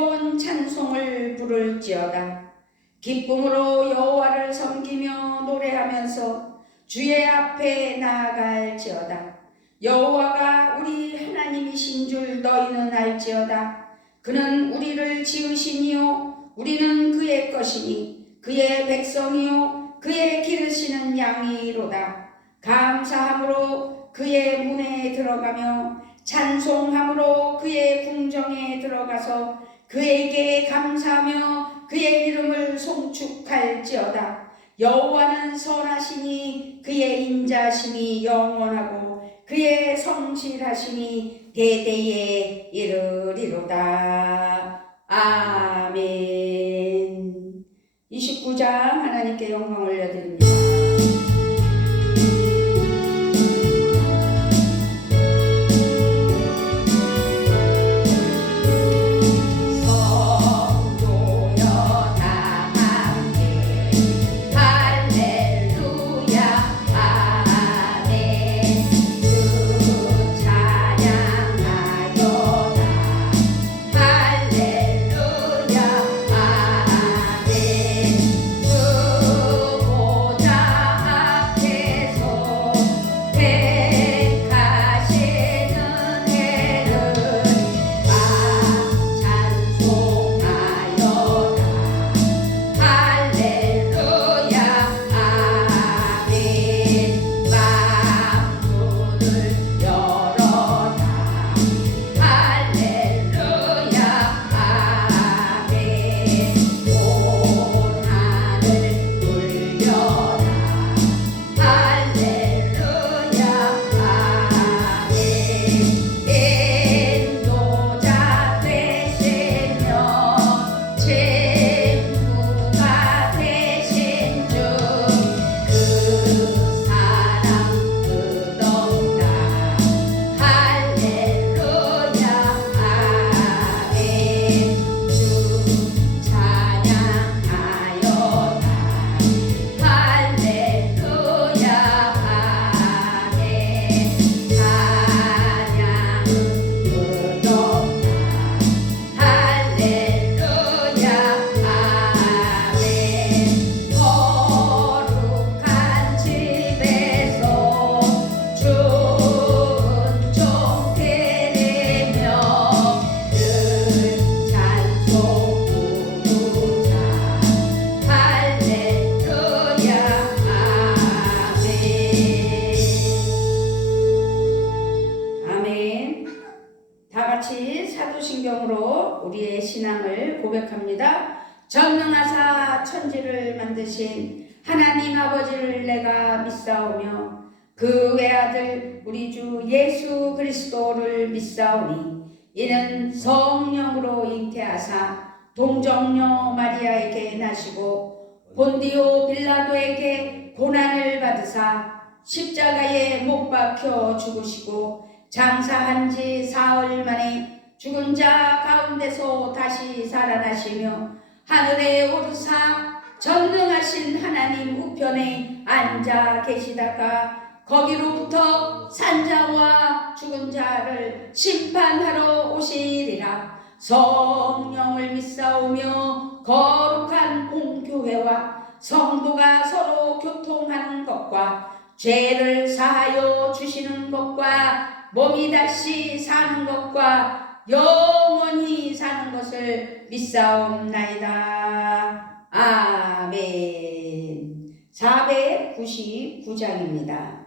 즐거운 찬송을 부를지어다. 기쁨으로 여호와를 섬기며 노래하면서 주의 앞에 나아갈지어다. 여호와가 우리 하나님이신 줄 너희는 알지어다. 그는 우리를 지으시니요 우리는 그의 것이니 그의 백성이요 그의 기르시는 양이로다. 감사함으로 그의 문에 들어가며 찬송함으로 그의 궁정에 들어가서 그에게 감사하며 그의 이름을 송축할지어다. 여호와는 선하시니 그의 인자심이 영원하고 그의 성실하심이 대대에 이르리로다. 아멘. 29장 하나님께 영광 올려드립니다. 사도신경으로 우리의 신앙을 고백합니다. 전능하사 천지를 만드신 하나님 아버지를 내가 믿사오며 그 외아들 우리 주 예수 그리스도를 믿사오니 이는 성령으로 잉태하사 동정녀 마리아에게 나시고 본디오 빌라도에게 고난을 받으사 십자가에 못 박혀 죽으시고 장사한 지 사흘 만에 죽은 자 가운데서 다시 살아나시며 하늘에 오르사 전능하신 하나님 우편에 앉아 계시다가 거기로부터 산자와 죽은 자를 심판하러 오시리라. 성령을 믿사오며 거룩한 공교회와 성도가 서로 교통하는 것과 죄를 사하여 주시는 것과 몸이 다시 사는 것과 영원히 사는 것을 믿사옵나이다. 아멘. 499장입니다.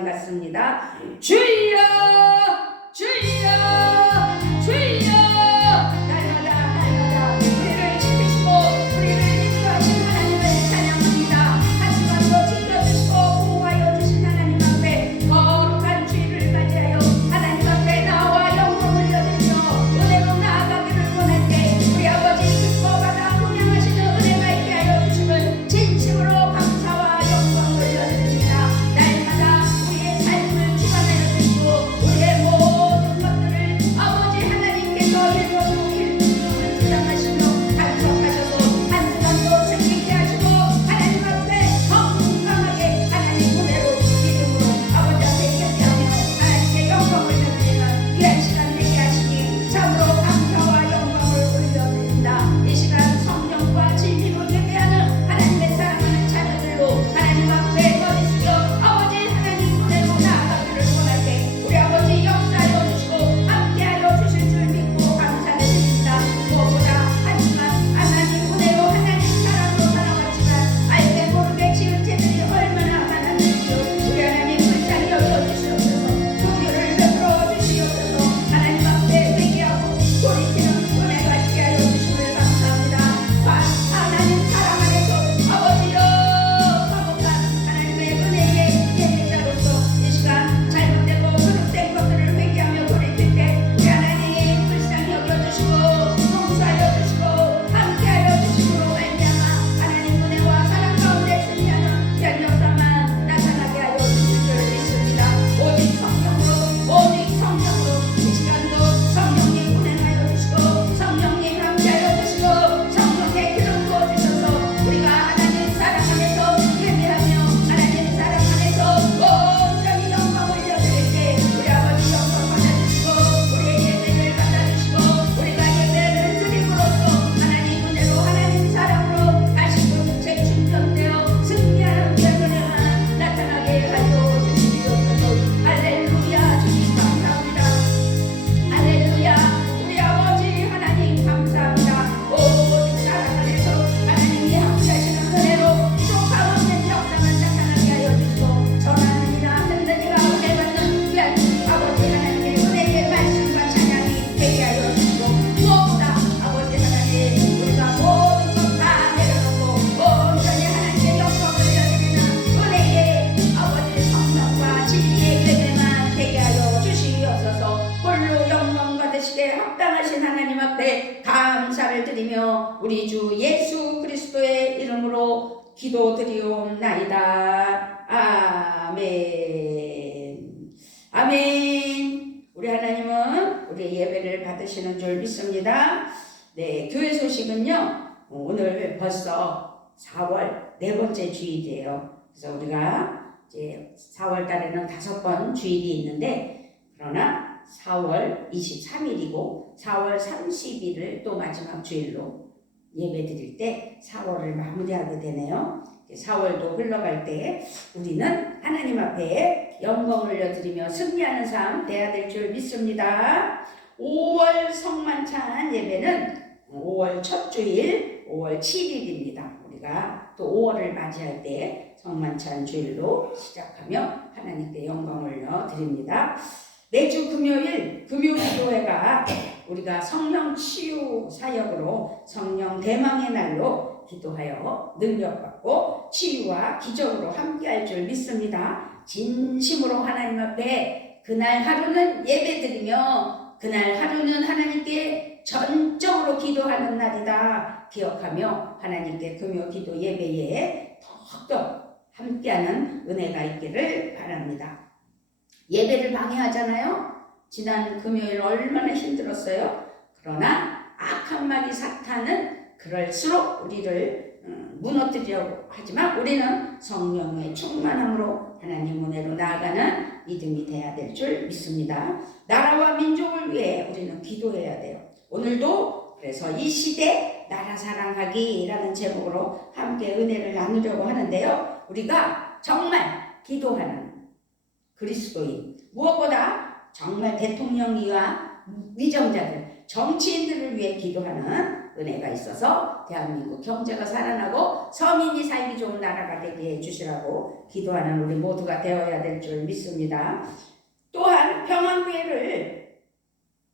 시간 같습니다. 주여 주여 주여 날마다 우리를 지키시고 우리를 인도하신 하나님을 찬양합니다. 하지만 또 지켜주시고 보호하여 주신 하나님 앞에 거룩한 주일을 맞이하여 하나님 앞에 나와 영광을 올려드리며 은혜로 나아가기를 원할 때 우리 아버지 기뻐받아 동행하시는 은혜가 있게 하여 주심을 진심으로 감사와 영광을 올려드립니다. 날마다 우리의 삶을 주관하여 주시고 우리의 모든 것들을 아버지 하나님께서 일거수 일주를 주장하시며 간섭하셔서 한 주간도 승리케 하시고 하나님 앞에 건강하게 하나님 은혜로 믿음으로 아버지 앞에 예배하며 하나님께 영광을 올려드리는 귀한 시간 되게 하시니 참으로 감사와 영광을 올려드립니다. 이 시간 성령과 진리로 예배하는 하나님의 사랑하는 자녀들로 하나님 앞에 머리 숙여 아버지 하나님 은혜로 나아가기를 원할 때 우리 아버지 역사하여 주시고 함께하여 주실 줄 믿고 감사드립니다. 무엇보다 하지만 하나님 은혜로 하나님 사랑으로 살아왔지만 알게 모르게 지은 죄들이 얼마나 많았는지요. 우리 하나님 불쌍히 여겨주시옵소서. 긍휼을 베풀어 주시옵소서. 하나님 앞에 회개하고 돌이키는 은혜가 있게 하여 주심을 감사합니다. 하나님 사랑 안에서 아버지여 화목한 하나님의 은혜의 예배자로서 이 시간 잘못되고 그릇된 것들을 회개하며 돌이킬 때 우리 하나님 불쌍히 여겨주시고 용서하여 주시고 함께하여 주심으로 말미암아 하나님 은혜와 사랑 가운데 승리하는 귀한 역사만 나타나게 하여 주실 줄 믿습니다. 오직 성령으로 이 시간도 성령님 운행하여 주시고 성령님 함께하여 주시고 성령의 기름 부어주셔서 우리가 하나님 사랑 안에서 예배하며 하나님 사랑 안에서 온전히 영광 올려드릴 때 우리 아버지 영광 받아주시고 우리의 예배를 받아주시고 우리가 예배를 드림으로써 하나님 은혜로 하나님 사랑으로 다시 또 재충전되어 승리하는 귀한 은혜가 나타나게 하여 주시옵소서. 할렐루야. 주님 감사합니다. 할렐루야. 우리 아버지 하나님 감사합니다. 오직 사랑 안에서 하나님이 함께하시는 은혜로 기도가 없는 역사만 나타나게 하여 주시고 전하는 이나 듣는 이가 은혜 받는 귀한 아버지 하나님의 은혜의 말씀과 찬양이 되게 하여 주시고 무엇보다 아버지 하나님 우리가 모든 것 다 내려놓고 온전히 하나님께 영광을 올려드리는 은혜의 아버지 성령과 진리의 예배만 되게 하여 주시옵소서. 홀로 영광 받으시게 합당하신 하나님 앞에 감사를 드리며 우리 주 예수 그리스도의 이름으로 기도드리옵나이다. 아멘. 아멘. 우리 하나님은 우리의 예배를 받으시는 줄 믿습니다. 네, 교회 소식은요. 오늘 벌써 4월 네 번째 주일이에요. 그래서 우리가 이제 4월 달에는 5번 주일이 있는데 그러나 4월 23일이고 4월 30일을 또 마지막 주일로 예배 드릴 때 4월을 마무리하게 되네요. 4월도 흘러갈 때 우리는 하나님 앞에 영광을 올려드리며 승리하는 삶 돼야 될 줄 믿습니다. 5월 성만찬 예배는 5월 첫 주일 5월 7일입니다. 우리가 또 5월을 맞이할 때 성만찬 주일로 시작하며 하나님께 영광을 올려드립니다. 매주 금요일 금요기도회가 우리가 성령 치유 사역으로 성령 대망의 날로 기도하여 능력받고 치유와 기적으로 함께할 줄 믿습니다. 진심으로 하나님 앞에 그날 하루는 예배드리며 그날 하루는 하나님께 전적으로 기도하는 날이다 기억하며 하나님께 금요기도 예배에 더욱더 함께하는 은혜가 있기를 바랍니다. 예배를 방해하잖아요. 지난 금요일 얼마나 힘들었어요. 그러나 악한 마귀 사탄은 그럴수록 우리를 무너뜨리려고 하지만 우리는 성령의 충만함으로 하나님 은혜로 나아가는 믿음이 돼야 될 줄 믿습니다. 나라와 민족을 위해 우리는 기도해야 돼요. 오늘도 그래서 이 시대 나라 사랑하기라는 제목으로 함께 은혜를 나누려고 하는데요. 우리가 정말 기도하는 그리스도인, 무엇보다 정말 대통령이와 위정자들, 정치인들을 위해 기도하는 은혜가 있어서 대한민국 경제가 살아나고 서민이 살기 좋은 나라가 되게 해주시라고 기도하는 우리 모두가 되어야 될 줄 믿습니다. 또한 평안교회를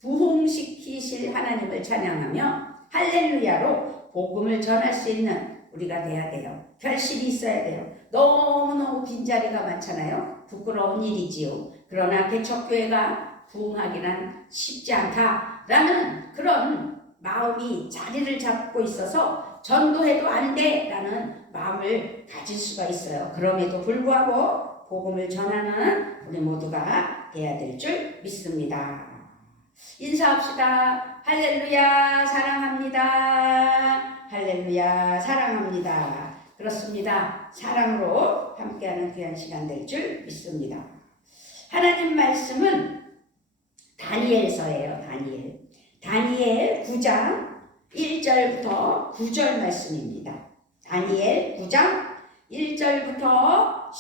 부흥시키실 하나님을 찬양하며 할렐루야로 복음을 전할 수 있는 우리가 돼야 돼요. 결실이 있어야 돼요. 너무너무 빈자리가 많잖아요. 부끄러운 일이지요. 그러나 개척교회가 부흥하기는 쉽지 않다라는 그런 마음이 자리를 잡고 있어서 전도해도 안 돼라는 마음을 가질 수가 있어요. 그럼에도 불구하고 복음을 전하는 우리 모두가 돼야 될 줄 믿습니다. 인사합시다. 할렐루야 사랑합니다. 할렐루야 사랑합니다. 그렇습니다. 사랑으로 함께하는 귀한 시간 될 줄 믿습니다. 하나님 말씀은 다니엘서예요. 다니엘 9장 1절부터 9절 말씀입니다. 다니엘 9장 1절부터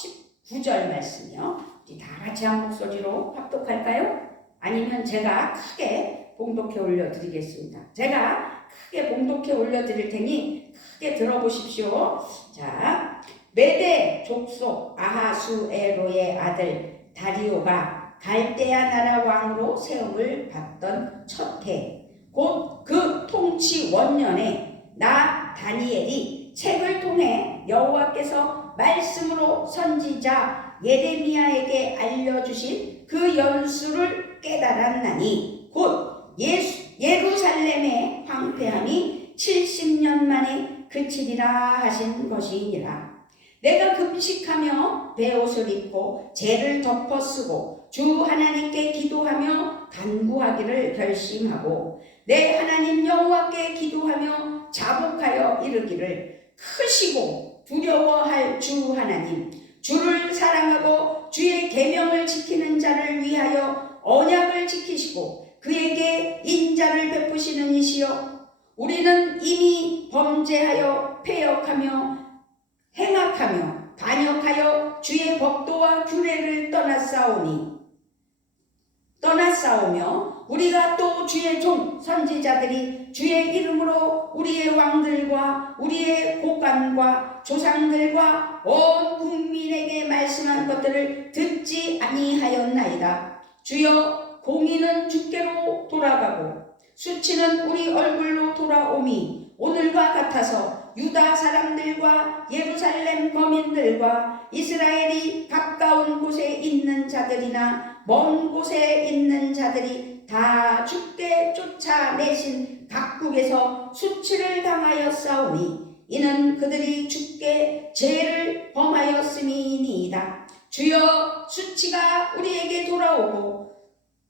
19절 말씀이요. 우리 다 같이 한 목소리로 합독할까요? 아니면 제가 크게 봉독해 올려드리겠습니다. 제가 크게 봉독해 올려드릴 테니 크게 들어보십시오. 자, 메대 족속 아하수에로의 아들 다리오가 갈대아 나라 왕으로 세움을 받던 첫 해, 곧 그 통치 원년에 나 다니엘이 책을 통해 여호와께서 말씀으로 선지자 예레미야에게 알려주신 그 연수를 깨달았나니 곧 예루살렘의 황폐함이 70년 만에 그치리라 하신 것이니라. 내가 금식하며 베옷을 입고 재를 덮어 쓰고 주 하나님께 기도하며 간구하기를 결심하고 내 하나님 여호와께 기도하며 자복하여 이르기를 크시고 두려워할 주 하나님, 주를 사랑하고 주의 계명을 지키는 자를 위하여 언약을 지키시고 그에게 인자를 베푸시는 이시여, 우리는 이미 범죄하여 패역하며 행악하며 반역하여 주의 법도와 규례를 떠났사오며 우리가 또 주의 종 선지자들이 주의 이름으로 우리의 왕들과 우리의 고관과 조상들과 온 국민에게 말씀한 것들을 듣지 아니하였나이다. 주여, 공의는 주께로 돌아가고 수치는 우리 얼굴로 돌아오미 오늘과 같아서 유다 사람들과 예루살렘 거민들과 이스라엘이 가까운 곳에 있는 자들이나 먼 곳에 있는 자들이 다 주께 쫓아내신 각국에서 수치를 당하였사오니 이는 그들이 주께 죄를 범하였음이니이다. 주여, 수치가 우리에게 돌아오고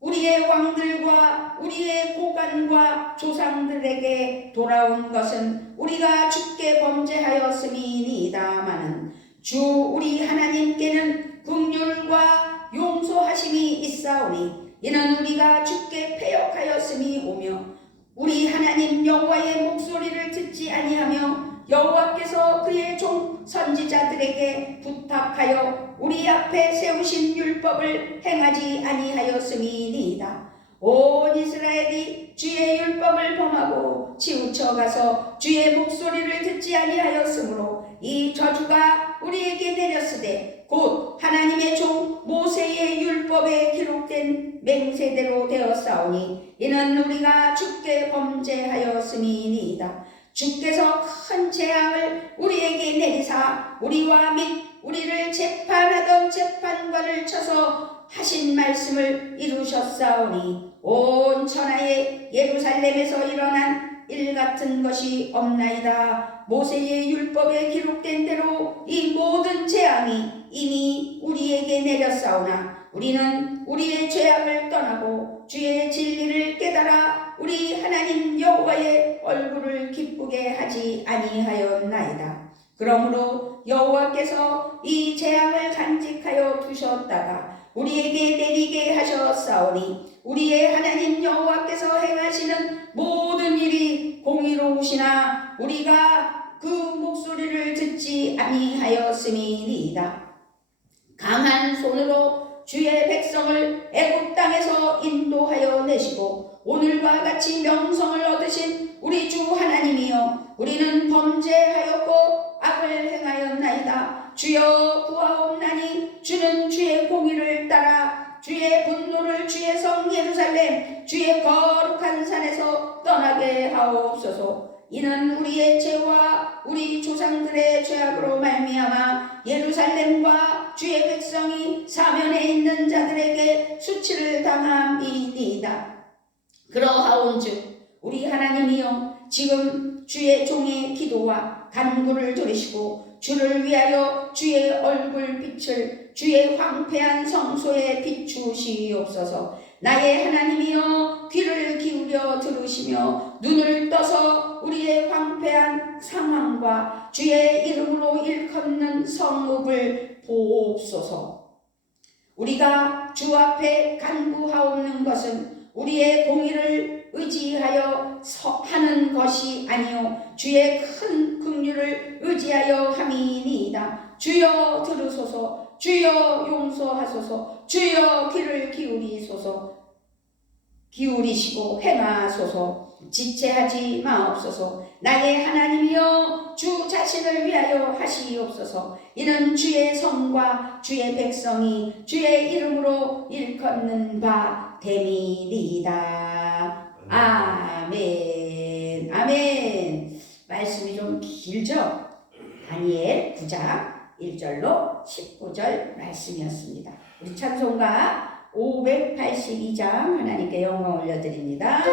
우리의 왕들과 우리의 고관과 조상들에게 돌아온 것은 우리가 주께 범죄하였음이니이다마는 주 우리 하나님께는 긍휼과 용서하심이 있사오니 이는 우리가 주께 패역하였음이 오며 우리 하나님 여호와의 목소리를 듣지 아니하며 여호와께서 그의 종 선지자들에게 부탁하여 우리 앞에 세우신 율법을 행하지 아니하였음이니이다. 온 이스라엘이 주의 율법을 범하고 치우쳐가서 주의 목소리를 듣지 아니하였으므로 이 저주가 우리에게 내렸으되 곧 하나님의 종 모세의 율법에 기록된 맹세대로 되었사오니 이는 우리가 주께 범죄하였음이니이다. 주께서 큰 재앙을 우리에게 내리사 우리와 및 우리를 재판하던 재판관을 쳐서 하신 말씀을 이루셨사오니 온 천하에 예루살렘에서 일어난 일 같은 것이 없나이다. 모세의 율법에 기록된 대로 이 모든 재앙이 이미 우리에게 내렸사오나 우리는 우리의 죄악을 떠나고 주의 진리를 깨달아 우리 하나님 여호와의 얼굴을 기쁘게 하지 아니하였나이다. 그러므로 여호와께서 이 재앙을 간직하여 두셨다가 우리에게 내리게 하셨사오니 우리의 하나님 여호와께서 행하시는 모든 일이 공의로우시나 우리가 그 목소리를 듣지 아니하였음이니이다. 강한 손으로 주의 백성을 애굽 땅에서 인도하여 내시고 오늘과 같이 명성을 얻으신 우리 주 하나님이여, 우리는 범죄하였고 악을 행하였나이다. 주여 구하옵나니 주는 주의 공의를 따라 주의 분노를 주의 성 예루살렘 주의 거룩한 산에서 떠나게 하옵소서. 이는 우리의 죄와 우리 조상들의 죄악으로 말미암아 예루살렘과 주의 백성이 사면에 있는 자들에게 수치를 당함이니이다. 그러하온즉 우리 하나님이여, 지금 주의 종의 기도와 간구를 들으시고 주를 위하여 주의 얼굴빛을 주의 황폐한 성소에 비추시옵소서. 나의 하나님이여, 귀를 기울여 들으시며 눈을 떠서 우리의 황폐한 상황과 주의 이름으로 일컫는 성읍을 보옵소서. 우리가 주 앞에 간구하옵는 것은 우리의 공의를 의지하여 하는 것이 아니요 주의 큰 긍휼을 의지하여 함이니이다. 주여 들으소서. 주여 용서하소서. 주여 귀를 기울이시고 행하소서. 지체하지 마옵소서. 나의 하나님이여, 주 자신을 위하여 하시옵소서. 이는 주의 성과 주의 백성이 주의 이름으로 일컫는 바 됨이니이다. 아멘. 아멘. 말씀이 좀 길죠? 다니엘 9장 1절로 19절 말씀이었습니다. 우리 찬송가 582장 하나님께 영광 올려드립니다.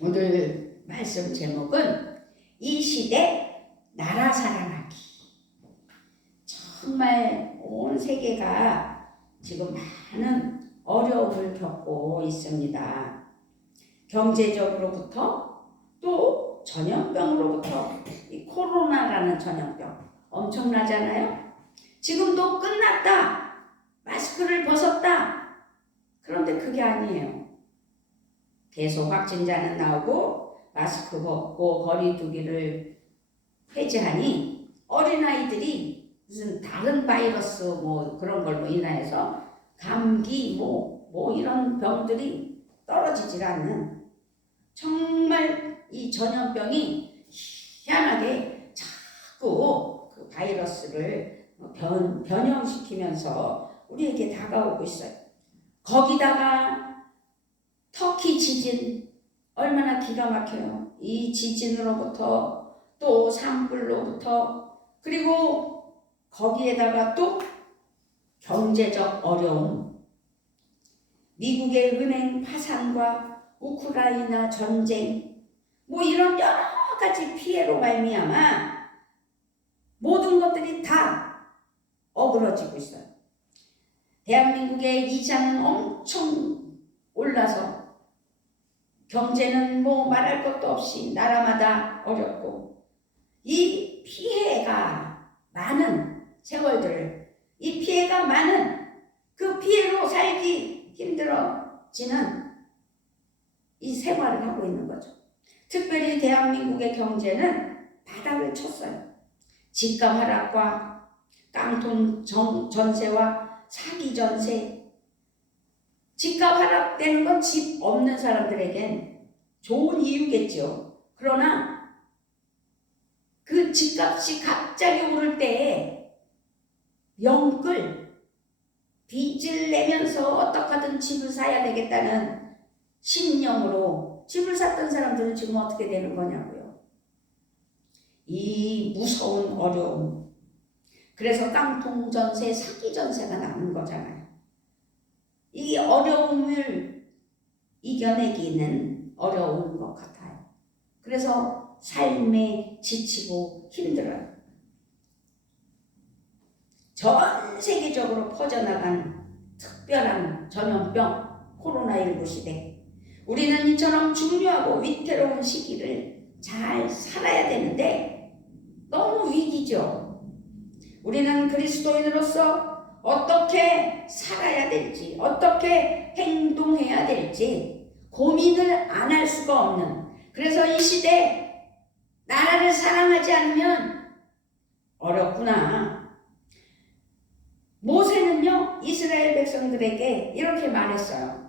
오늘 말씀 제목은 이 시대 나라 사랑하기. 정말 온 세계가 지금 많은 어려움을 겪고 있습니다. 경제적으로부터 또 전염병으로부터, 이 코로나라는 전염병 엄청나잖아요. 지금도 끝났다, 마스크를 벗었다, 그런데 그게 아니에요. 계속 확진자는 나오고 마스크 벗고 거리 두기를 폐지하니 어린아이들이 무슨 다른 바이러스 뭐 그런 걸로 인하여서 감기 뭐 이런 병들이 떨어지질 않는, 정말 이 전염병이 희한하게 자꾸 그 바이러스를 변형시키면서 우리에게 다가오고 있어요. 거기다가 터키 지진 얼마나 기가 막혀요. 이 지진으로부터 또 산불로부터 그리고 거기에다가 또 경제적 어려움, 미국의 은행 파산과 우크라이나 전쟁 뭐 이런 여러 가지 피해로 말미암아 모든 것들이 다 어그러지고 있어요. 대한민국의 이자는 엄청 올라서 경제는 뭐 말할 것도 없이 나라마다 어렵고 이 피해가 많은 세월들, 이 피해가 많은 그 피해로 살기 힘들어지는 이 생활을 하고 있는 거죠. 특별히 대한민국의 경제는 바닥을 쳤어요. 집값 하락과 깡통 전세와 사기 전세. 집값 하락되는 건 집 없는 사람들에겐 좋은 이유겠죠. 그러나 그 집값이 갑자기 오를 때에 영끌 빚을 내면서 어떻게든 집을 사야 되겠다는 신념으로 집을 샀던 사람들은 지금 어떻게 되는 거냐고요. 이 무서운 어려움. 그래서 깡통 전세, 사기 전세가 나는 거잖아요. 이 어려움을 이겨내기는 어려운 것 같아요. 그래서 삶에 지치고 힘들어요. 전 세계적으로 퍼져나간 특별한 전염병 코로나19 시대. 우리는 이처럼 중요하고 위태로운 시기를 잘 살아야 되는데 너무 위기죠. 우리는 그리스도인으로서 어떻게 살아야 될지, 어떻게 행동해야 될지 고민을 안 할 수가 없는, 그래서 이 시대 나라를 사랑하지 않으면 어렵구나. 모세는요 이스라엘 백성들에게 이렇게 말했어요.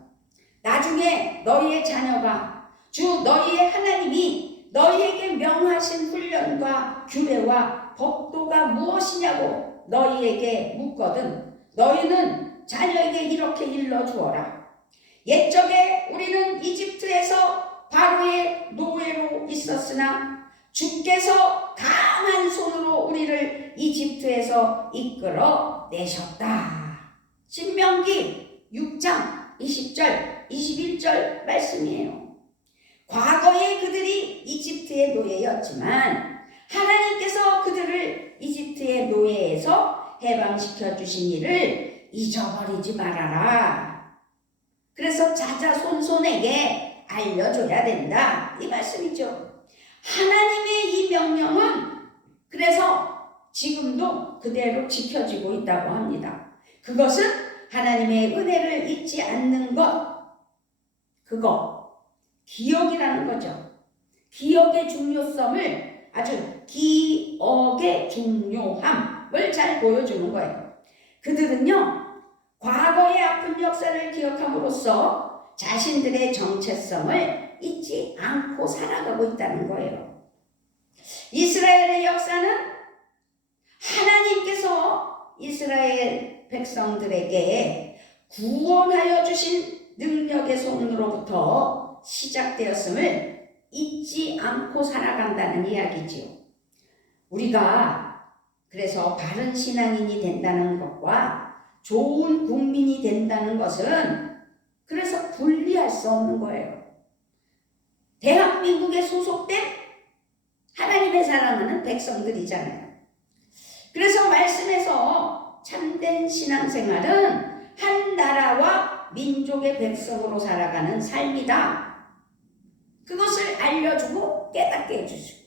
나중에 너희의 자녀가 주 너희의 하나님이 너희에게 명하신 훈련과 규례와 법도가 무엇이냐고 너희에게 묻거든 너희는 자녀에게 이렇게 일러주어라. 옛적에 우리는 이집트에서 바로의 노예로 있었으나 주께서 강한 손으로 우리를 이집트에서 이끌어 내셨다. 신명기 6장 20절 21절 말씀이에요. 과거에 그들이 이집트의 노예였지만 하나님께서 그들을 이집트의 노예에서 해방시켜 주신 일을 잊어버리지 말아라. 그래서 자자손손에게 알려줘야 된다. 이 말씀이죠. 하나님의 이 명령은 그래서 지금도 그대로 지켜지고 있다고 합니다. 그것은 하나님의 은혜를 잊지 않는 것, 그거 기억이라는 거죠. 기억의 중요성을, 아주 기억의 중요함을 잘 보여주는 거예요. 그들은요 과거의 아픈 역사를 기억함으로써 자신들의 정체성을 잊지 않고 살아가고 있다는 거예요. 이스라엘의 역사는 하나님께서 이스라엘 백성들에게 구원하여 주신 능력의 손으로부터 시작되었음을 잊지 않고 살아간다는 이야기지요. 우리가 그래서 바른 신앙인이 된다는 것과 좋은 국민이 된다는 것은 그래서 분리할 수 없는 거예요. 대한민국에 소속된 하나님의 사랑하는 백성들이잖아요. 그래서 말씀에서 참된 신앙생활은 한 나라와 민족의 백성으로 살아가는 삶이다. 그것을 알려주고 깨닫게 해주시고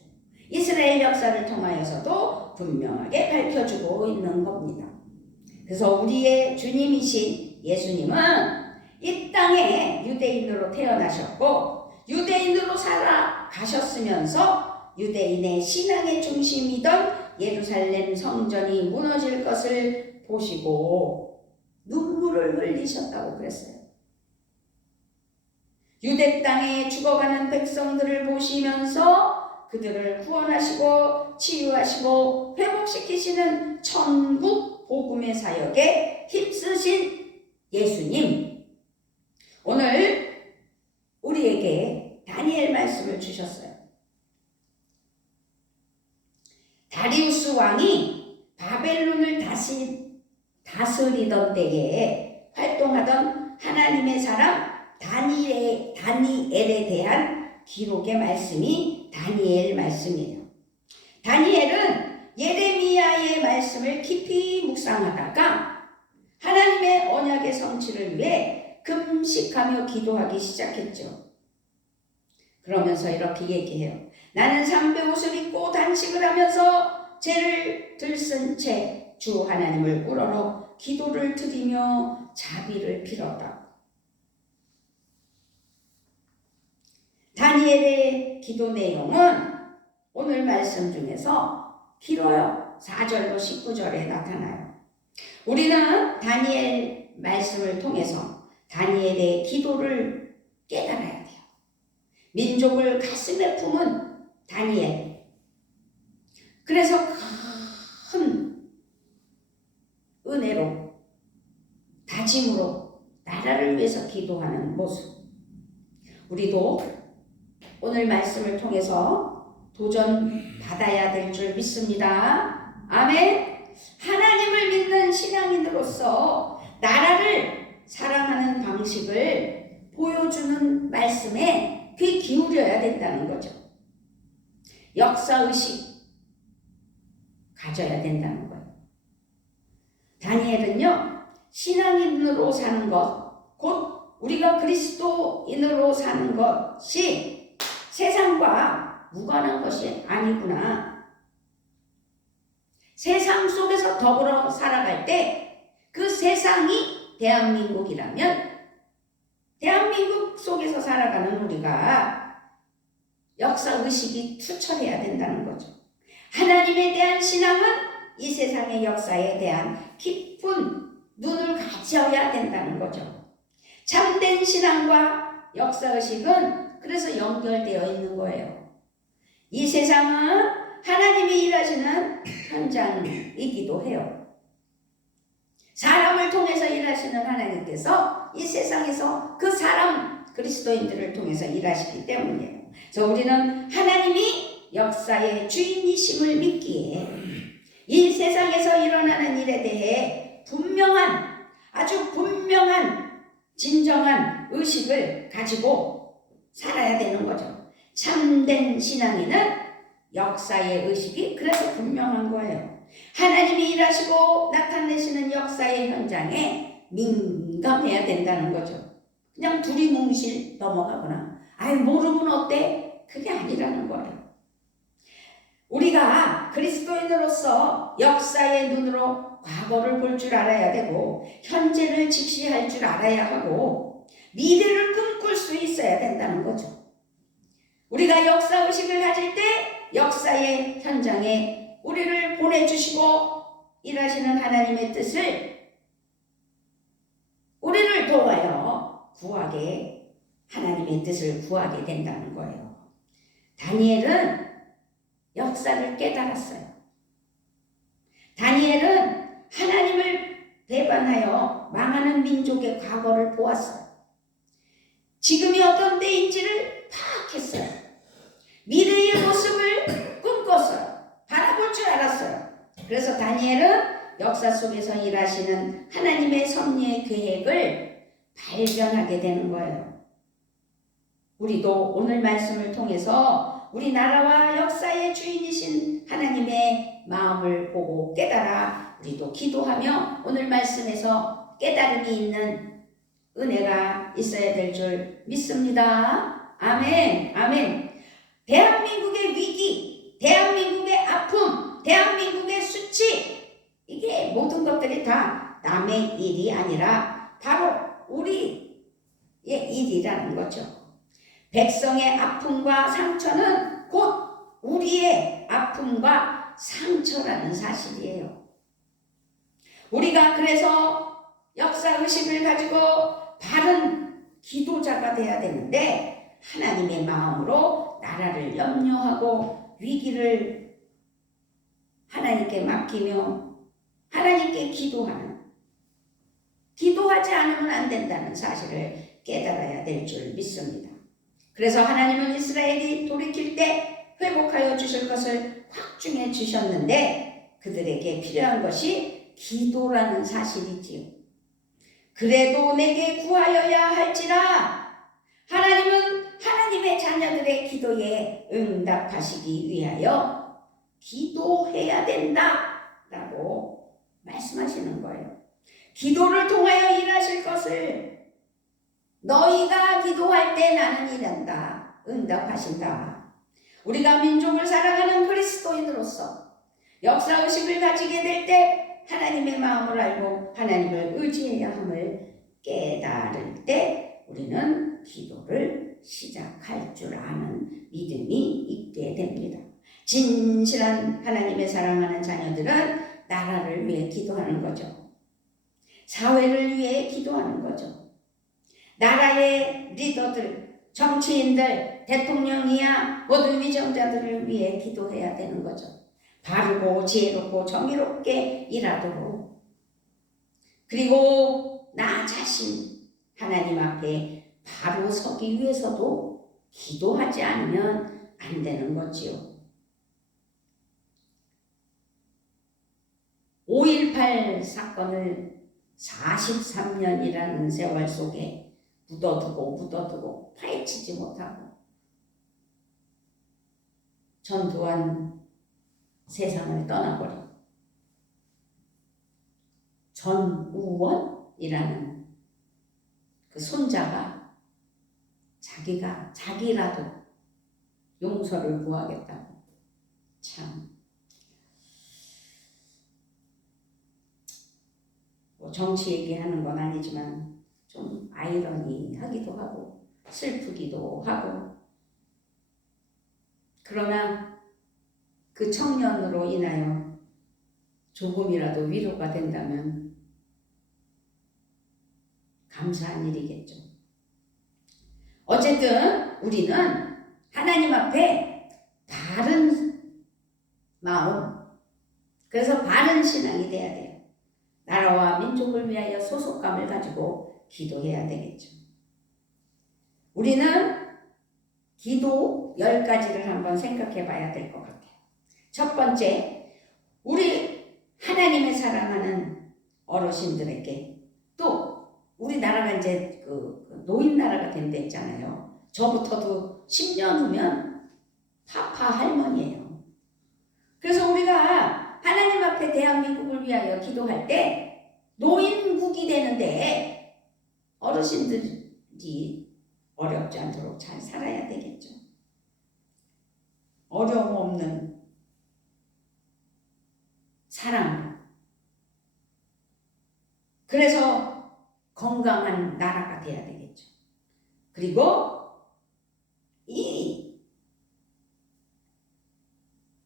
이스라엘 역사를 통하여서도 분명하게 밝혀주고 있는 겁니다. 그래서 우리의 주님이신 예수님은 이 땅에 유대인으로 태어나셨고 유대인으로 살아가셨으면서 유대인의 신앙의 중심이던 예루살렘 성전이 무너질 것을 보시고 눈물을 흘리셨다고 그랬어요. 유대 땅에 죽어가는 백성들을 보시면서 그들을 구원하시고 치유하시고 회복시키시는 천국 복음의 사역에 힘쓰신 예수님, 주셨어요. 다리우스 왕이 바벨론을 다스리던 때에 활동하던 하나님의 사람 다니엘에 대한 기록의 말씀이 다니엘 말씀이에요. 다니엘은 예레미야의 말씀을 깊이 묵상하다가 하나님의 언약의 성취를 위해 금식하며 기도하기 시작했죠. 그러면서 이렇게 얘기해요. 나는 삼배 옷을 입고 단식을 하면서 죄를 들쓴 채 주 하나님을 우러러 기도를 드리며 자비를 빌었다. 다니엘의 기도 내용은 오늘 말씀 중에서 길어요. 4절로 19절에 나타나요. 우리는 다니엘 말씀을 통해서 다니엘의 기도를 깨달아야 돼요. 민족을 가슴에 품은 다니엘. 그래서 큰 은혜로 다짐으로 나라를 위해서 기도하는 모습. 우리도 오늘 말씀을 통해서 도전받아야 될 줄 믿습니다. 아멘. 하나님을 믿는 신앙인으로서 나라를 사랑하는 방식을 보여주는 말씀에 귀 기울여야 된다는 거죠. 역사의식 가져야 된다는 거예요. 다니엘은요, 신앙인으로 사는 것, 곧 우리가 그리스도인으로 사는 것이 세상과 무관한 것이 아니구나. 세상 속에서 더불어 살아갈 때 그 세상이 대한민국이라면 대한민국 속에서 살아가는 우리가 역사의식이 투철해야 된다는 거죠. 하나님에 대한 신앙은 이 세상의 역사에 대한 깊은 눈을 가져야 된다는 거죠. 참된 신앙과 역사의식은 그래서 연결되어 있는 거예요. 이 세상은 하나님이 일하시는 현장이기도 해요. 사람을 통해서 일하시는 하나님께서 이 세상에서 그 사람 그리스도인들을 통해서 일하시기 때문이에요. 그래서 우리는 하나님이 역사의 주인이심을 믿기에 이 세상에서 일어나는 일에 대해 아주 분명한 진정한 의식을 가지고 살아야 되는 거죠. 참된 신앙인은 역사의 의식이 그래서 분명한 거예요. 하나님이 일하시고 나타내시는 역사의 현장에 민감해야 된다는 거죠. 그냥 두리뭉실 넘어가거나 모르면 어때? 그게 아니라는 거예요. 우리가 그리스도인으로서 역사의 눈으로 과거를 볼 줄 알아야 되고 현재를 직시할 줄 알아야 하고 미래를 꿈꿀 수 있어야 된다는 거죠. 우리가 역사의식을 가질 때 역사의 현장에 우리를 보내주시고 일하시는 하나님의 뜻을 우리를 도와요 구하게 하나님의 뜻을 구하게 된다는 거예요. 다니엘은 역사를 깨달았어요. 다니엘은 하나님을 배반하여 망하는 민족의 과거를 보았어요. 지금이 어떤 때인지를 파악했어요. 미래의 모습을 꿈꿨어요. 바라볼 줄 알았어요. 그래서 다니엘은 역사 속에서 일하시는 하나님의 섭리의 계획을 발견하게 되는 거예요. 우리도 오늘 말씀을 통해서 우리나라와 역사의 주인이신 하나님의 마음을 보고 깨달아 우리도 기도하며 오늘 말씀에서 깨달음이 있는 은혜가 있어야 될 줄 믿습니다. 아멘, 아멘. 대한민국의 위기, 대한민국의 아픔, 대한민국의 수치, 이게 모든 것들이 다 남의 일이 아니라 바로 우리의 일이라는 거죠. 백성의 아픔과 상처는 곧 우리의 아픔과 상처라는 사실이에요. 우리가 그래서 역사의식을 가지고 바른 기도자가 돼야 되는데 하나님의 마음으로 나라를 염려하고 위기를 하나님께 맡기며 하나님께 기도하지 않으면 안 된다는 사실을 깨달아야 될 줄 믿습니다. 그래서 하나님은 이스라엘이 돌이킬 때 회복하여 주실 것을 확증해 주셨는데 그들에게 필요한 것이 기도라는 사실이지요. 그래도 내게 구하여야 할지라 하나님은 하나님의 자녀들의 기도에 응답하시기 위하여 기도해야 된다라고 말씀하시는 거예요. 기도를 통하여 일하실 것을 너희가 기도할 때 나는 이른다. 응답하신다. 우리가 민족을 사랑하는 그리스도인으로서 역사의식을 가지게 될 때 하나님의 마음을 알고 하나님을 의지해야 함을 깨달을 때 우리는 기도를 시작할 줄 아는 믿음이 있게 됩니다. 진실한 하나님의 사랑하는 자녀들은 나라를 위해 기도하는 거죠. 사회를 위해 기도하는 거죠. 나라의 리더들, 정치인들, 대통령이야 모든 위정자들을 위해 기도해야 되는 거죠. 바르고 지혜롭고 정의롭게 일하도록. 그리고 나 자신 하나님 앞에 바로 서기 위해서도 기도하지 않으면 안 되는 거지요. 5.18 사건을 43년이라는 세월 속에 묻어두고 파헤치지 못하고 전두환 세상을 떠나버린 전우원이라는 그 손자가 자기라도 용서를 구하겠다고. 참 뭐 정치 얘기하는 건 아니지만 좀 아이러니하기도 하고 슬프기도 하고, 그러나 그 청년으로 인하여 조금이라도 위로가 된다면 감사한 일이겠죠. 어쨌든 우리는 하나님 앞에 바른 마음, 그래서 바른 신앙이 돼야 돼요. 나라와 민족을 위하여 소속감을 가지고 기도해야 되겠죠. 우리는 기도 10가지를 한번 생각해 봐야 될 것 같아요. 첫 번째, 우리 하나님의 사랑하는 어르신들에게, 또 우리나라가 이제 그 노인 나라가 된댔잖아요. 저부터도 10년 후면 파파 할머니예요. 그래서 우리가 하나님 앞에 대한민국을 위하여 기도할 때 노인국이 되는데 어르신들이 어렵지 않도록 잘 살아야 되겠죠. 어려움 없는 사랑. 그래서 건강한 나라가 돼야 되겠죠. 그리고 이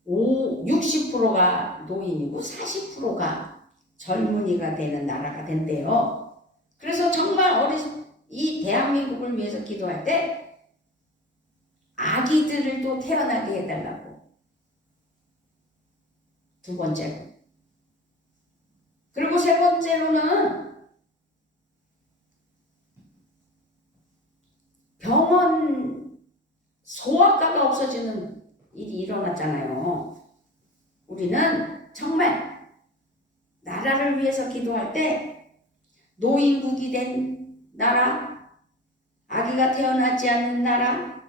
60%가 노인이고 40%가 젊은이가 되는 나라가 된대요. 그래서 정말 이 대한민국을 위해서 기도할 때 아기들도 태어나게 해달라고. 두 번째로. 그리고 세 번째로는 병원 소아과가 없어지는 일이 일어났잖아요. 우리는 정말 나라를 위해서 기도할 때 노인국이 된 나라, 아기가 태어나지 않는 나라,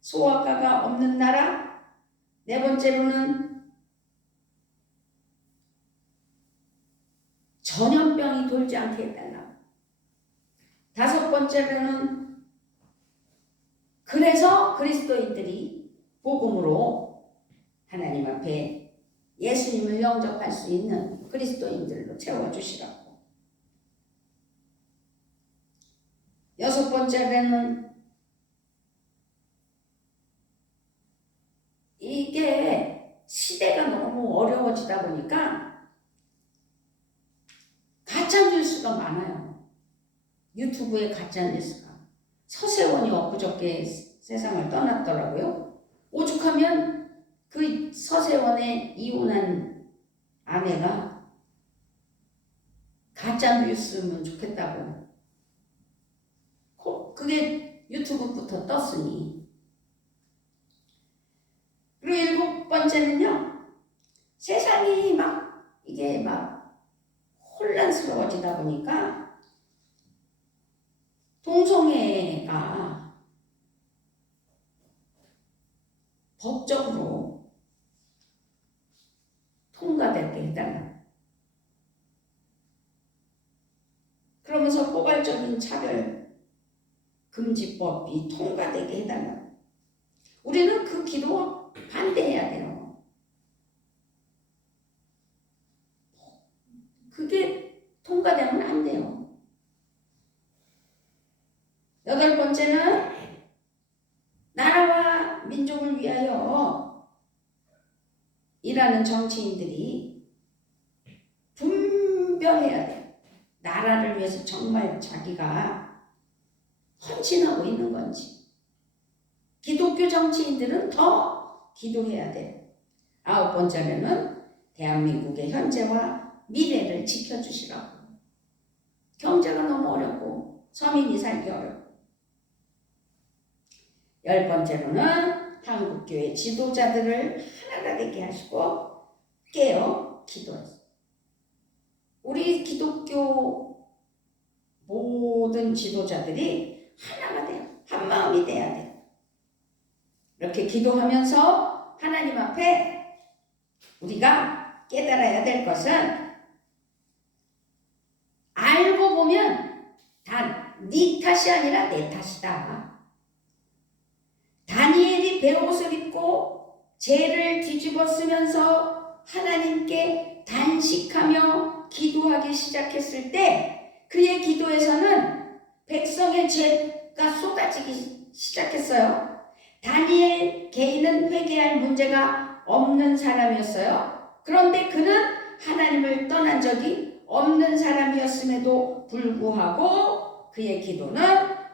소아과가 없는 나라, 네 번째로는 전염병이 돌지 않게 해달라. 다섯 번째로는 그래서 그리스도인들이 복음으로 하나님 앞에 예수님을 영접할 수 있는 그리스도인들로 채워주시라고. 여섯 번째로는 이게 시대가 너무 어려워지다 보니까 가짜뉴스가 많아요. 유튜브에 가짜뉴스가. 서세원이 엊그저께 세상을 떠났더라고요. 오죽하면 그 서세원의 이혼한 아내가 가짜뉴스면 좋겠다고. 그게 유튜브부터 떴으니 보니까 동성애가 법적으로 통과되게 해달라. 그러면서 포괄적인 차별 금지법이 통과되게 해달라. 우리는 그 기도 반대해야 돼요. 그게 통과되면 안 돼요. 8번째는 나라와 민족을 위하여 일하는 정치인들이 분별해야 돼요. 나라를 위해서 정말 자기가 헌신하고 있는 건지. 기독교 정치인들은 더 기도해야 돼요. 9번째는 대한민국의 현재와 미래를 지켜주시라고. 경제가 너무 어렵고 서민이 살기 어렵고. 10번째로는 한국교회 지도자들을 하나가 되게 하시고 깨어 기도하세요. 우리 기독교 모든 지도자들이 하나가 돼요. 한 마음이 돼야 돼요. 이렇게 기도하면서 하나님 앞에 우리가 깨달아야 될 것은 알고 보면 다 네 탓이 아니라 내 탓이다. 다니엘이 베옷을 입고 죄를 뒤집어 쓰면서 하나님께 단식하며 기도하기 시작했을 때 그의 기도에서는 백성의 죄가 쏟아지기 시작했어요. 다니엘 개인은 회개할 문제가 없는 사람이었어요. 그런데 그는 하나님을 떠난 적이 없는 사람이었음에도 불구하고 그의 기도는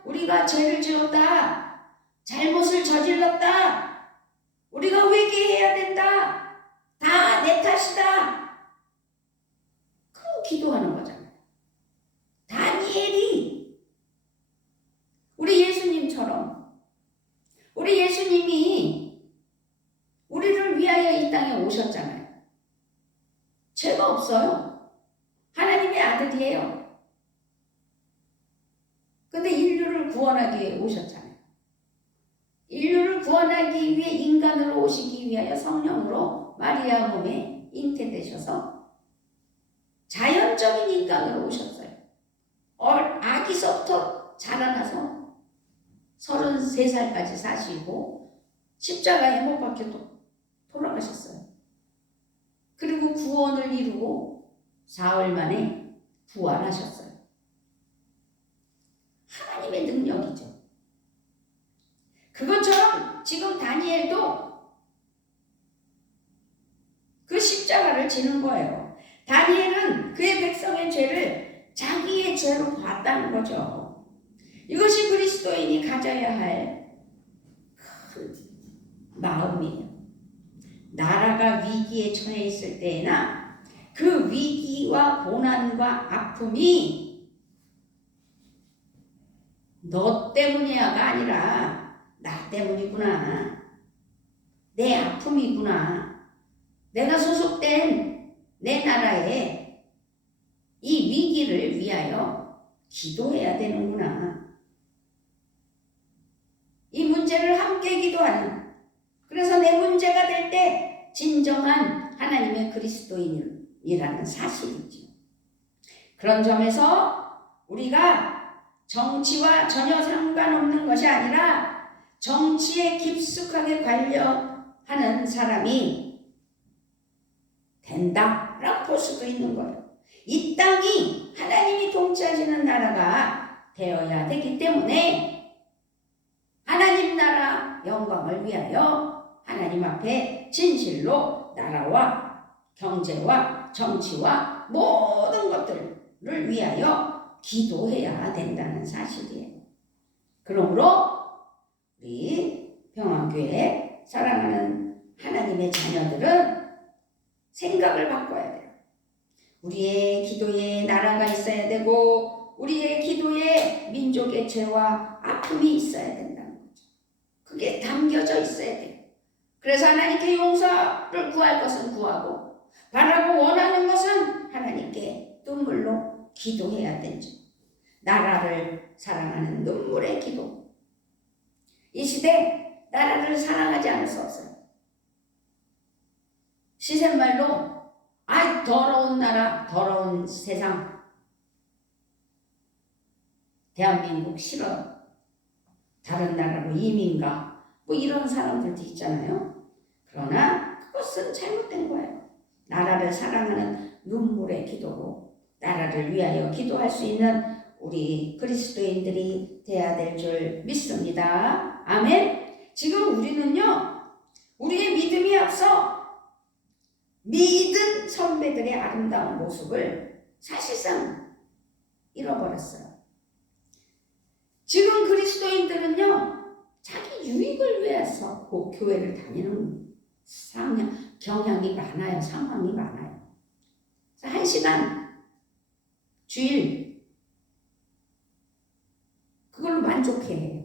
우리가 죄를 지었다, 잘못을 저질렀다, 우리가 회개해야 된다, 다 내 탓이다, 그 기도하는 거잖아요. 다니엘이 우리 예수님처럼, 우리 예수님이 우리를 위하여 이 땅에 오셨잖아요. 죄가 없어요. 하나님의 아들이에요. 근데 인류를 구원하기 위해 오셨잖아요. 인류를 구원하기 위해 인간으로 오시기 위하여 성령으로 마리아 몸에 잉태되셔서 자연적인 인간으로 오셨어요. 아기서부터 자라나서 33살까지 사시고 십자가에 못 박혀 돌아가셨어요. 그리고 구원을 이루고 사흘 만에 부활하셨어요. 하나님의 능력이죠. 그것처럼 지금 다니엘도 그 십자가를 지는 거예요. 다니엘은 그의 백성의 죄를 자기의 죄로 봤다는 거죠. 이것이 그리스도인이 가져야 할 그 마음이에요. 나라가 위기에 처해 있을 때나 그 위기와 고난과 아픔이 너 때문이야가 아니라 나 때문이구나, 내 아픔이구나, 내가 소속된 내 나라에 이 위기를 위하여 기도해야 되는구나, 이 문제를 함께 기도하는, 그래서 내 문제가 될 때 진정한 하나님의 그리스도인이라는 사실이죠. 그런 점에서 우리가 정치와 전혀 상관없는 것이 아니라 정치에 깊숙하게 관여하는 사람이 된다라고 볼 수도 있는 거예요. 이 땅이 하나님이 통치하시는 나라가 되어야 되기 때문에 하나님 나라 영광을 위하여 하나님 앞에 진실로 나라와 경제와 정치와 모든 것들을 위하여 기도해야 된다는 사실이에요. 그러므로 우리 평안교회 사랑하는 하나님의 자녀들은 생각을 바꿔야 돼요. 우리의 기도에 나라가 있어야 되고 우리의 기도에 민족의 죄와 아픔이 있어야 된다는 거죠. 그게 담겨져 있어야 돼요. 그래서 하나님께 용서를 구할 것은 구하고 바라고 원하는 것은 하나님께 눈물로 기도해야 되죠. 나라를 사랑하는 눈물의 기도. 이 시대 나라를 사랑하지 않을 수 없어요. 시샘말로 아이 더러운 나라, 더러운 세상, 대한민국 싫어요. 다른 나라로 이민가, 뭐 이런 사람들도 있잖아요. 그러나 그것은 잘못된 거예요. 나라를 사랑하는 눈물의 기도로 나라를 위하여 기도할 수 있는 우리 그리스도인들이 돼야 될 줄 믿습니다. 아멘. 지금 우리는요, 우리의 믿음이 앞서 믿은 선배들의 아름다운 모습을 사실상 잃어버렸어요. 지금 그리스도인들은요, 자기 유익을 위해서 그 교회를 다니는 경향이 많아요. 상황이 많아요. 1시간 주일 그걸로 만족해요.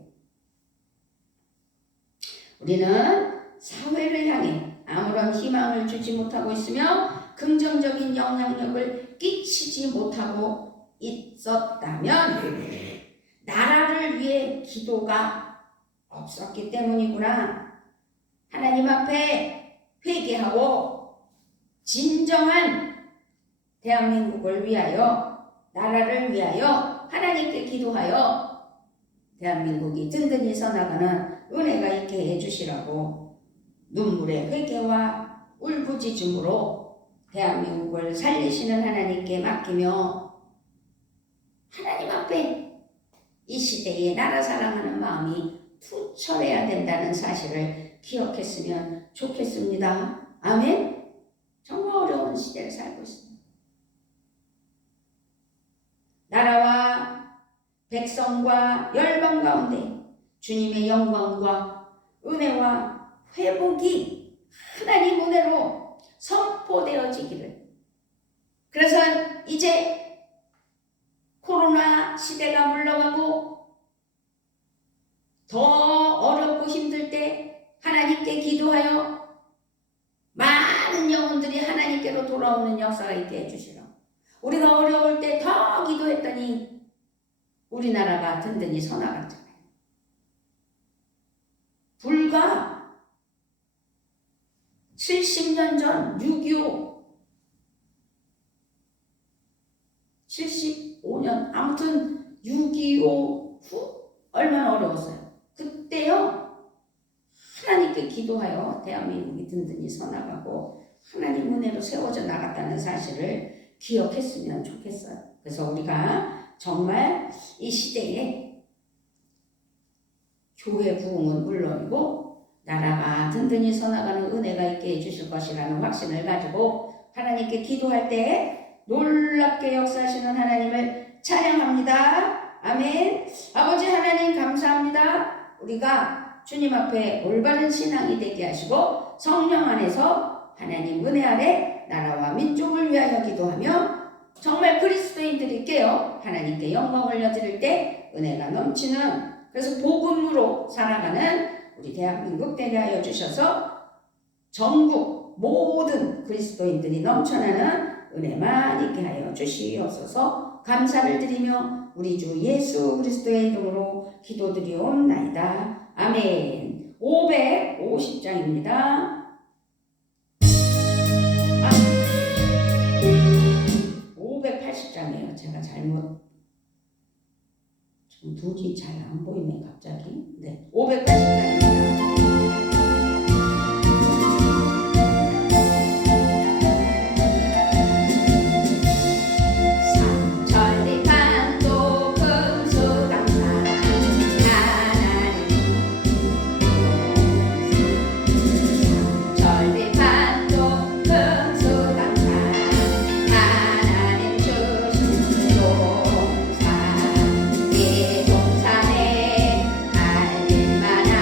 우리는 사회를 향해 아무런 희망을 주지 못하고 있으며 긍정적인 영향력을 끼치지 못하고 있었다면 나라를 위해 기도가 없었기 때문이구나. 하나님 앞에 회개하고 진정한 대한민국을 위하여, 나라를 위하여 하나님께 기도하여 대한민국이 든든히 서나가는 은혜가 있게 해주시라고 눈물의 회개와 울부짖음으로 대한민국을 살리시는 하나님께 맡기며 하나님 앞에 이 시대에 나라 사랑하는 마음이 투철해야 된다는 사실을 기억했으면 좋겠습니다. 아멘. 정말 어려운 시대를 살고 있습니다. 나라와 백성과 열방 가운데 주님의 영광과 은혜와 회복이 하나님 은혜로 선포되어지기를. 그래서 이제 코로나 시대가 물러가고 더 어렵고 힘들 때 하나님께 기도하여 많은 영혼들이 하나님께로 돌아오는 역사가 있게 해주시라. 우리가 어려울 때 더 기도했더니 우리나라가 든든히 서나갔잖아요. 불과 70년 전 6.25 75년 아무튼 6.25 후 얼마나 어려웠어요. 그때요 하나님께 기도하여 대한민국이 든든히 서나가고 하나님 은혜로 세워져 나갔다는 사실을 기억했으면 좋겠어요. 그래서 우리가 정말 이 시대에 교회 부흥은 물론이고 나라가 든든히 서나가는 은혜가 있게 해주실 것이라는 확신을 가지고 하나님께 기도할 때 놀랍게 역사하시는 하나님을 찬양합니다. 아멘. 아버지 하나님 감사합니다. 우리가 주님 앞에 올바른 신앙이 되게 하시고 성령 안에서 하나님 은혜 아래 나라와 민족을 위하여 기도하며 정말 그리스도인들이 깨어 하나님께 영광을 올려드릴 때 은혜가 넘치는, 그래서 복음으로 살아가는 우리 대한민국 되게 하여 주셔서 전국 모든 그리스도인들이 넘쳐나는 은혜만 있게 하여 주시옵소서. 감사를 드리며 우리 주 예수 그리스도의 이름으로 기도드리옵나이다. 아멘. 550장입니다. 580장이에요. 제가 잘못 좀 눈이 잘 안 보이네 갑자기. 네, 580장입니다. 만한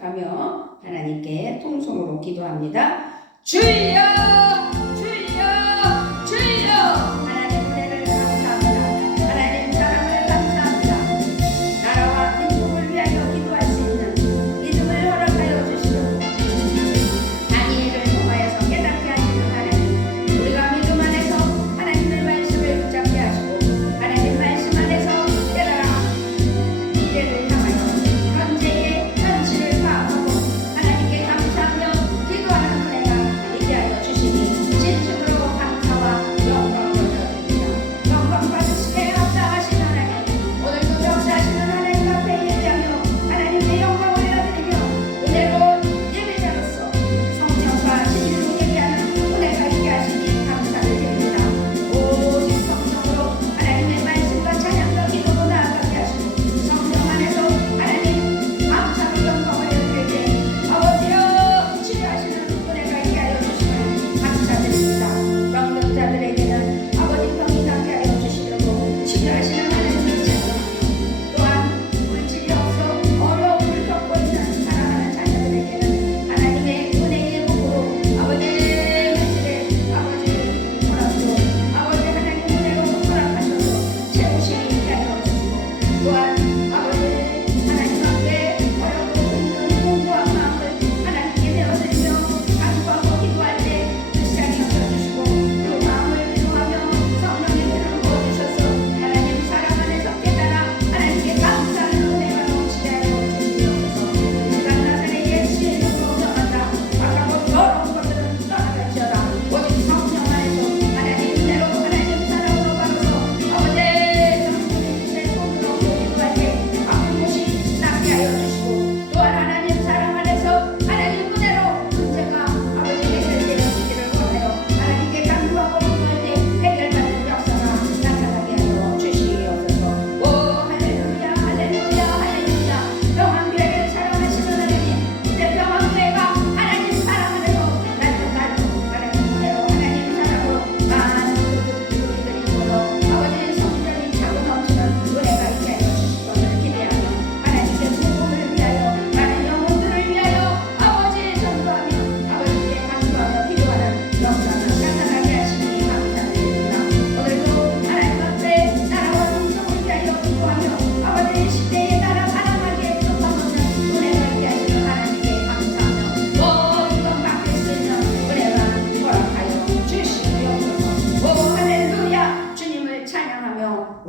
생각하며 하나님께 통성으로 기도합니다. 주여!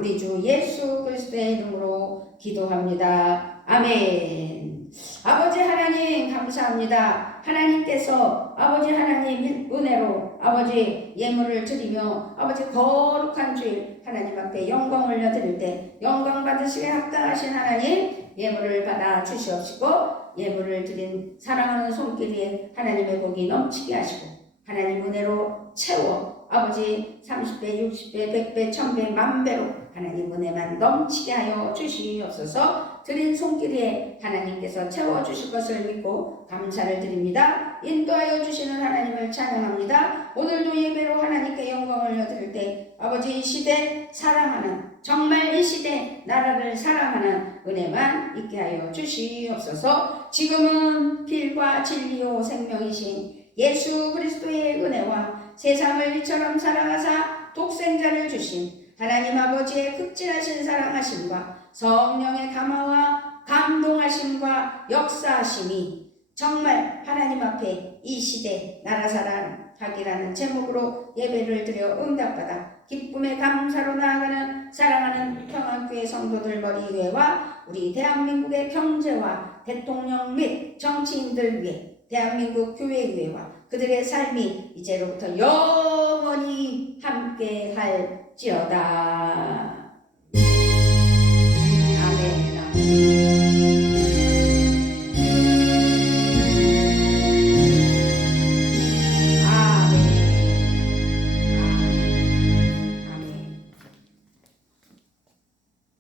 우리 주 예수 그리스도의 이름으로 기도합니다. 아멘. 아버지 하나님 감사합니다. 하나님께서 아버지 하나님 은혜로 아버지 예물을 드리며 아버지 거룩한 주일 하나님 앞에 영광 올려드릴 때 영광 받으시게 합당하신 하나님 예물을 받아 주시옵시고 예물을 드린 사랑하는 손길에 하나님의 복이 넘치게 하시고 하나님 은혜로 채워 아버지 30배, 60배, 100배, 1000배, 만배로 하나님 은혜만 넘치게 하여 주시옵소서. 드린 손길에 하나님께서 채워주실 것을 믿고 감사를 드립니다. 인도하여 주시는 하나님을 찬양합니다. 오늘도 예배로 하나님께 영광을 올려드릴 때 아버지 이 시대 사랑하는 정말 이 시대 나라를 사랑하는 은혜만 있게 하여 주시옵소서. 지금은 필과 진리요 생명이신 예수 그리스도의 은혜와 세상을 이처럼 사랑하사 독생자를 주신 하나님 아버지의 극진하신 사랑하심과 성령의 감화와 감동하심과 역사하심이 정말 하나님 앞에 이 시대 나라 사랑하기라는 제목으로 예배를 드려 응답받아 기쁨의 감사로 나아가는 사랑하는 평안교회 성도들 머리위에와 우리 대한민국의 경제와 대통령 및 정치인들 위해 대한민국 교회위에와 그들의 삶이 이제로부터 영원히 함께 할지어다.